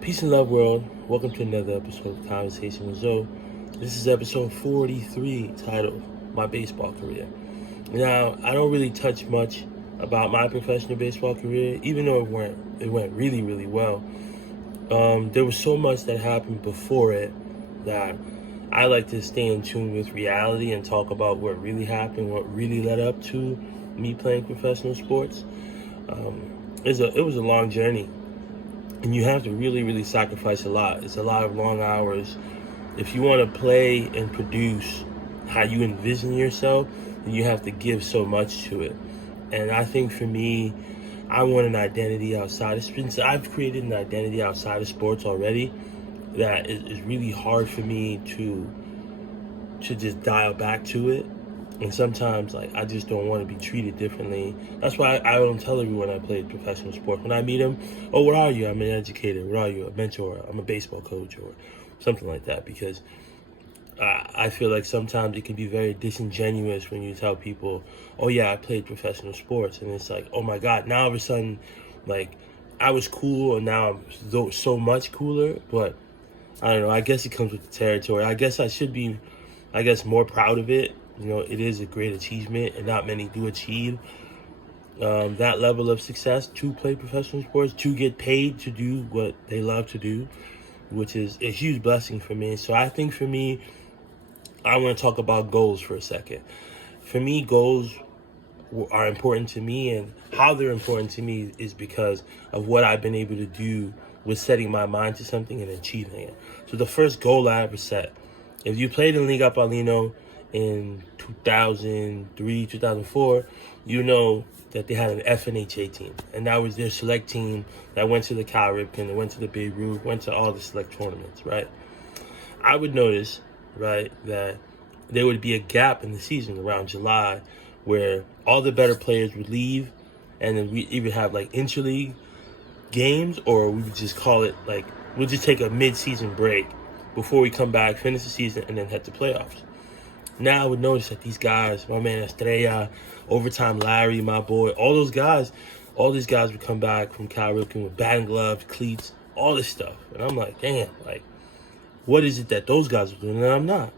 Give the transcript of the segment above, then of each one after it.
Peace and love, world. Welcome to another episode of Conversation with Zoe. This is episode 43, titled My Baseball Career. Now, I don't really touch much about my professional baseball career, even though it went really, really well. There was so much that happened before it that I like to stay in tune with reality and talk about what really happened, what really led up to me playing professional sports. It was a long journey. And you have to really, really sacrifice a lot. It's a lot of long hours. If you want to play and produce how you envision yourself, then you have to give so much to it. And I think for me, I want an identity outside of sports. I've created an identity outside of sports already that is really hard for me to just dial back to it. And sometimes, I just don't want to be treated differently. That's why I don't tell everyone I played professional sports. When I meet them, oh, what are you? I'm an educator. What are you? A mentor? I'm a baseball coach or something like that. Because I feel like sometimes it can be very disingenuous when you tell people, oh, yeah, I played professional sports. And it's like, oh, my God, now all of a sudden, I was cool and now I'm so much cooler. But I don't know. I guess it comes with the territory. I guess I should be, more proud of it. You know, it is a great achievement, and not many do achieve that level of success to play professional sports, to get paid to do what they love to do, which is a huge blessing for me. So I think for me, I want to talk about goals for a second. For me, goals are important to me, and how they're important to me is because of what I've been able to do with setting my mind to something and achieving it. So the first goal I ever set, if you played in Liga Paulino in 2003, 2004, you know that they had an FNHA team. And that was their select team that went to the Cal Ripken, that went to the Big Roof, went to all the select tournaments, right? I would notice, right, that there would be a gap in the season around July where all the better players would leave, and then we either have interleague games, or we would just call it we'll just take a mid-season break before we come back, finish the season, and then head to playoffs. Now I would notice that these guys, my man Estrella, Overtime Larry, my boy, all these guys would come back from Cal Ripken with batting gloves, cleats, all this stuff. And I'm like, damn, what is it that those guys are doing and I'm not?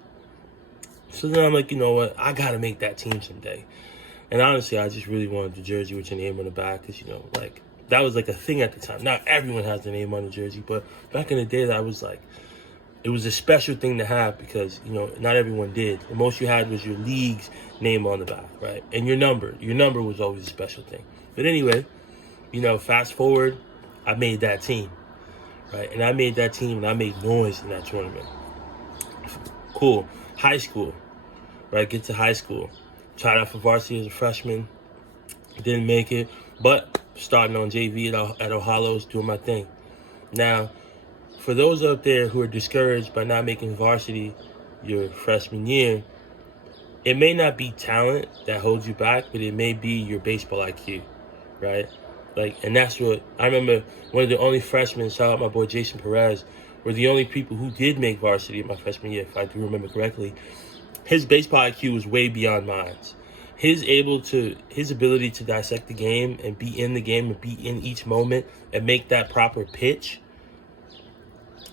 So then I'm like, you know what? I got to make that team someday. And honestly, I just really wanted the jersey with your name on the back because, that was a thing at the time. Not everyone has their name on the jersey, but back in the day, that was it was a special thing to have because, not everyone did. The most you had was your league's name on the back, right? And your number. Your number was always a special thing. But anyway, fast forward, I made that team, right? And I made that team and I made noise in that tournament. Cool. High school, right? Get to high school. Tried out for varsity as a freshman. Didn't make it, but starting on JV at Ohalos, doing my thing. Now, for those out there who are discouraged by not making varsity your freshman year, it may not be talent that holds you back, but it may be your baseball IQ, right? And that's what I remember. One of the only freshmen, shout out my boy Jason Perez, were the only people who did make varsity in my freshman year, if I do remember correctly. His baseball IQ was way beyond mine. His ability to dissect the game and be in the game and be in each moment and make that proper pitch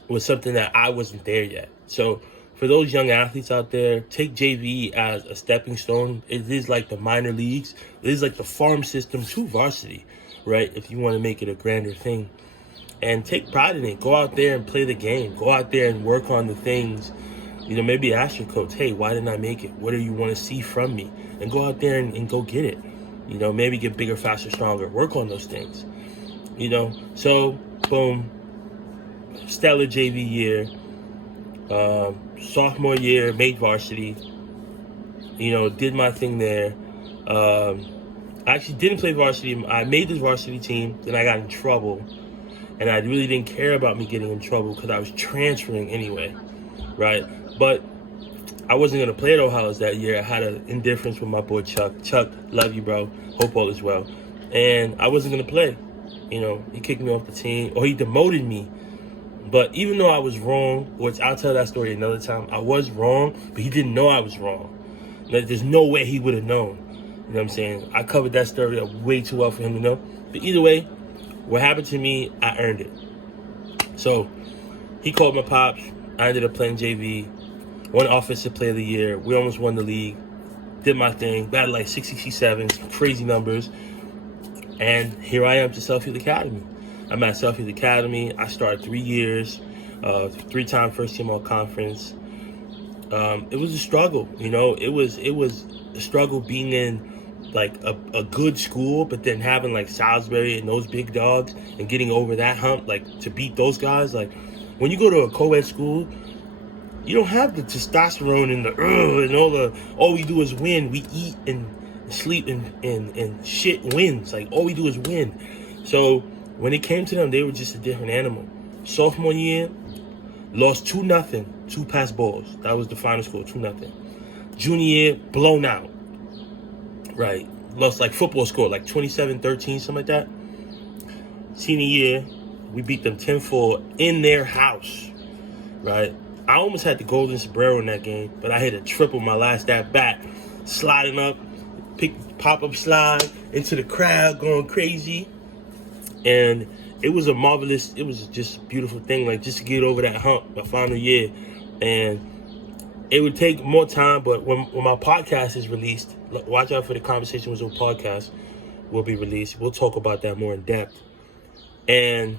was something that I wasn't there yet. So for those young athletes out there, take JV as a stepping stone. It is like the minor leagues. It is like the farm system to varsity, right? If you want to make it a grander thing. And take pride in it. Go out there and play the game. Go out there and work on the things. Maybe ask your coach, hey, why didn't I make it? What do you want to see from me? And go out there and go get it. Maybe get bigger, faster, stronger. Work on those things. So, boom. Stellar JV year. Sophomore year, made varsity. Did my thing there. I actually didn't play varsity. I made this varsity team, then I got in trouble. And I really didn't care about me getting in trouble because I was transferring anyway, right? But I wasn't going to play at O'Hallows that year. I had an indifference with my boy Chuck. Chuck, love you, bro. Hope all is well. And I wasn't going to play. He kicked me off the team, or he demoted me. But even though I was wrong, which I'll tell that story another time, I was wrong, but he didn't know I was wrong. There's no way he would have known. You know what I'm saying? I covered that story up way too well for him to know. But either way, what happened to me, I earned it. So he called my pops. I ended up playing JV. Won Offensive Player of the Year. We almost won the league. Did my thing. Batted like 67, crazy numbers. And here I am to Southfield Academy. I'm at Southfield Academy. I started 3 years, 3-time first team all conference. It was a struggle, you know. It was a struggle being in like a good school, but then having like Salisbury and those big dogs and getting over that hump, like to beat those guys. Like when you go to a co-ed school, you don't have the testosterone and all we do is win. We eat and sleep and shit wins. Like all we do is win. So when it came to them, they were just a different animal. Sophomore year, lost 2-0, 2 pass balls. That was the final score, 2-0. Junior year, blown out. Right. Lost like football score, like 27-13, something like that. Senior year, we beat them 10-4 in their house. Right. I almost had the golden sombrero in that game, but I hit a triple my last at bat, sliding up, pop-up slide into the crowd, going crazy. And it was just a beautiful thing, like just to get over that hump the final year. And it would take more time, but when my podcast is released, watch out for the Conversation with Zoe podcast will be released. We'll talk about that more in depth. And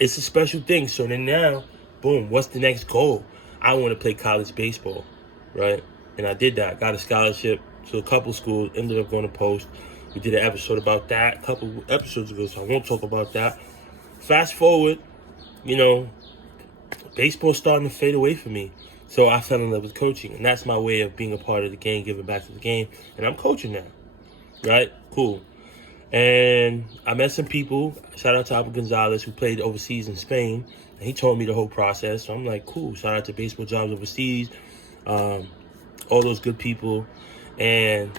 it's a special thing. So then now, boom, what's the next goal? I want to play college baseball, right? And I did that. Got a scholarship to a couple schools, ended up going to Post. We did an episode about that a couple episodes ago, so I won't talk about that. Fast forward, you know, baseball's starting to fade away from me. So I fell in love with coaching, and that's my way of being a part of the game, giving back to the game. And I'm coaching now, right? Cool. And I met some people, shout out to Albert Gonzalez, who played overseas in Spain, and he told me the whole process. So I'm like, cool. Shout out to Baseball Jobs Overseas, all those good people. And,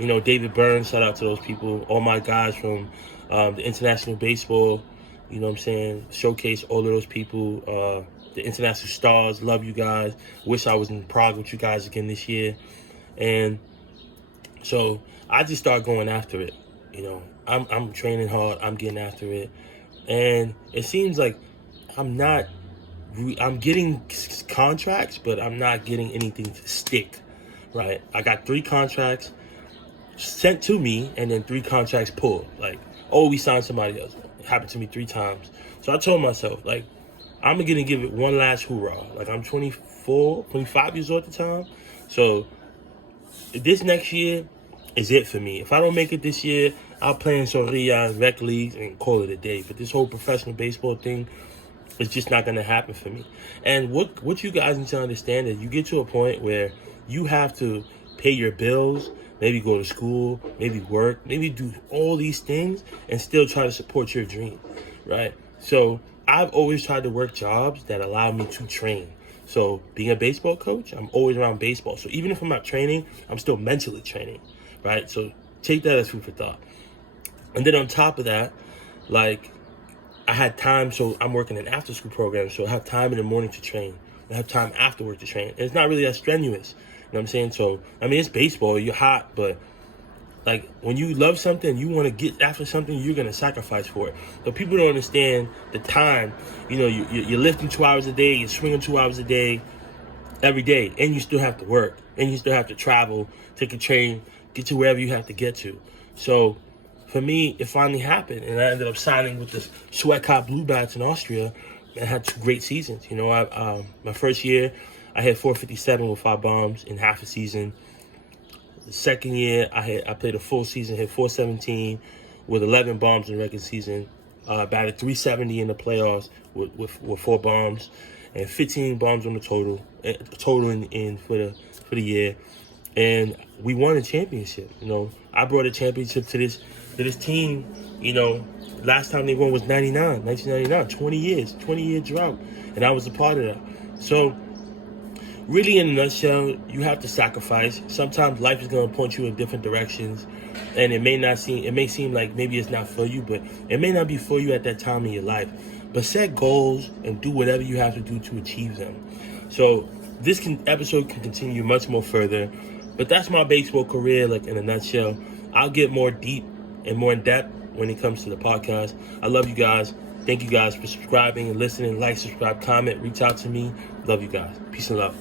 you know, David Burns, shout out to those people. All my guys from the International Baseball, you know what I'm saying, showcase all of those people. The International Stars, love you guys. Wish I was in Prague with you guys again this year. And so I just started going after it. You know, I'm training hard. I'm getting after it. And it seems like I'm getting contracts, but I'm not getting anything to stick, right? I got 3 contracts sent to me and then 3 contracts pulled. Like, oh, we signed somebody else. It happened to me 3 times. So I told myself, like, I'm going to give it one last hoorah. Like, I'm 25 years old at the time. So this next year is it for me. If I don't make it this year, I'll play in Soria and rec leagues and call it a day. But this whole professional baseball thing is just not going to happen for me. And what you guys need to understand is you get to a point where you have to pay your bills, maybe go to school, maybe work, maybe do all these things and still try to support your dream, right? So I've always tried to work jobs that allow me to train. So being a baseball coach, I'm always around baseball. So even if I'm not training, I'm still mentally training, right? So take that as food for thought. And then on top of that, like, I had time, so I'm working an after-school program, so I have time in the morning to train. I have time after work to train. And it's not really that strenuous, you know what I'm saying? So, I mean, it's baseball, you're hot, but like, when you love something, you want to get after something, you're going to sacrifice for it. But people don't understand the time. You know, you're lifting 2 hours a day, you're swinging 2 hours a day, every day, and you still have to work, and you still have to travel, take a train, get to wherever you have to get to. So for me, it finally happened, and I ended up signing with the Sweatcop Blue Bats in Austria, and had 2 great seasons. You know, my first year, I hit 457 with 5 bombs in half a season. The second year, I played a full season, hit 417 with 11 bombs in the regular season. Batted 370 in the playoffs with 4 bombs, and 15 bombs on the total in for the year. And we won a championship. You know, I brought a championship to this team. You know, last time they won was 1999, 20-year drought, and I was a part of that. So really, in a nutshell, you have to sacrifice. Sometimes life is going to point you in different directions, and it may seem like maybe it's not for you, but it may not be for you at that time in your life. But set goals and do whatever you have to do to achieve them. So this episode can continue much more further, but that's my baseball career, like, in a nutshell. I'll get more deep and more in depth when it comes to the podcast. I love you guys. Thank you guys for subscribing and listening. Like, subscribe, comment, reach out to me. Love you guys. Peace and love.